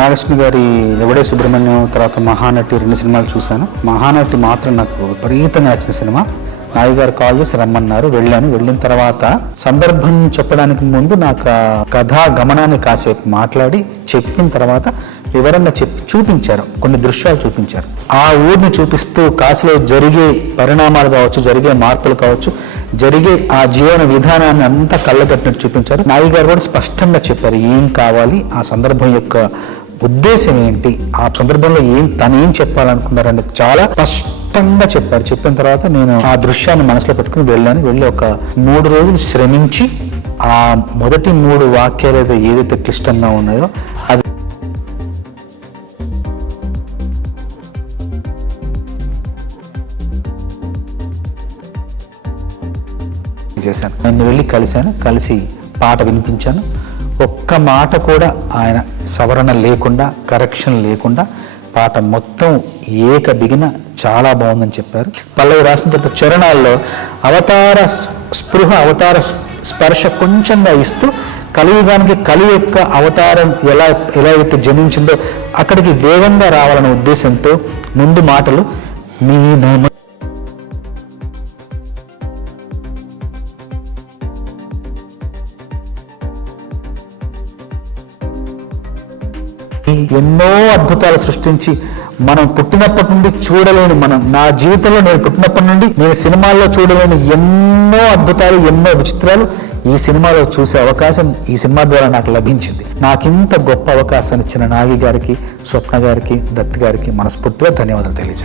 నాగలక్ష్మి గారి ఎవడే సుబ్రహ్మణ్యం తర్వాత మహానటి 2 సినిమాలు చూశాను. మహానటి మాత్రం నాకు విపరీతంగా నచ్చిన సినిమా. నాయి గారు కాల్ చేసి రమ్మన్నారు, వెళ్ళిన తర్వాత సందర్భం చెప్పడానికి ముందు నాకు కథా గమనాన్ని కాసేపు మాట్లాడి చెప్పిన తర్వాత వివరంగా చూపించారు, కొన్ని దృశ్యాలు చూపించారు. ఆ ఊరిని చూపిస్తూ కాశీలో జరిగే పరిణామాలు కావచ్చు, జరిగే మార్పులు కావచ్చు, జరిగే ఆ జీవన విధానాన్ని అంతా కళ్ళగట్టినట్టు చూపించారు. నాయి గారు కూడా స్పష్టంగా చెప్పారు ఏం కావాలి, ఆ సందర్భం యొక్క ఉద్దేశం ఏంటి, ఆ సందర్భంలో తను ఏం చెప్పాలనుకున్నారని చాలా స్పష్టంగా చెప్పారు. చెప్పిన తర్వాత నేను ఆ దృశ్యాన్ని మనసులో పెట్టుకుని వెళ్ళి ఒక 3 రోజులు శ్రమించి ఆ మొదటి 3 వాక్యాలు ఏదైతే క్లిష్టంగా ఉన్నాయో అది చేశాను. నేను వెళ్ళి కలిసి పాట వినిపించాను. ఒక్క మాట కూడా ఆయన సవరణ లేకుండా, కరెక్షన్ లేకుండా పాట మొత్తం ఏక బిగిన చాలా బాగుందని చెప్పారు. పల్లవి రాసిన తర్వాత చరణాల్లో అవతార స్పృహ, అవతార స్పర్శ కొంచెంగా ఇస్తూ కలియుగానికి కలి యొక్క అవతారం ఎలా అయితే జనించిందో అక్కడికి వేగంగా రావాలనే ఉద్దేశంతో ముందు మాటలు మీ నమ ఎన్నో అద్భుతాలు సృష్టించి మనం పుట్టినప్పటి నుండి చూడలేని, నా జీవితంలో నేను పుట్టినప్పటి నుండి నేను సినిమాల్లో చూడలేని ఎన్నో అద్భుతాలు, ఎన్నో విచిత్రాలు ఈ సినిమాలో చూసే అవకాశం ఈ సినిమా ద్వారా నాకు లభించింది. నాకింత గొప్ప అవకాశాన్ని ఇచ్చిన నాగి గారికి, స్వప్న గారికి, దత్ గారికి మనస్ఫూర్తిగా ధన్యవాదాలు తెలియజేస్తాను.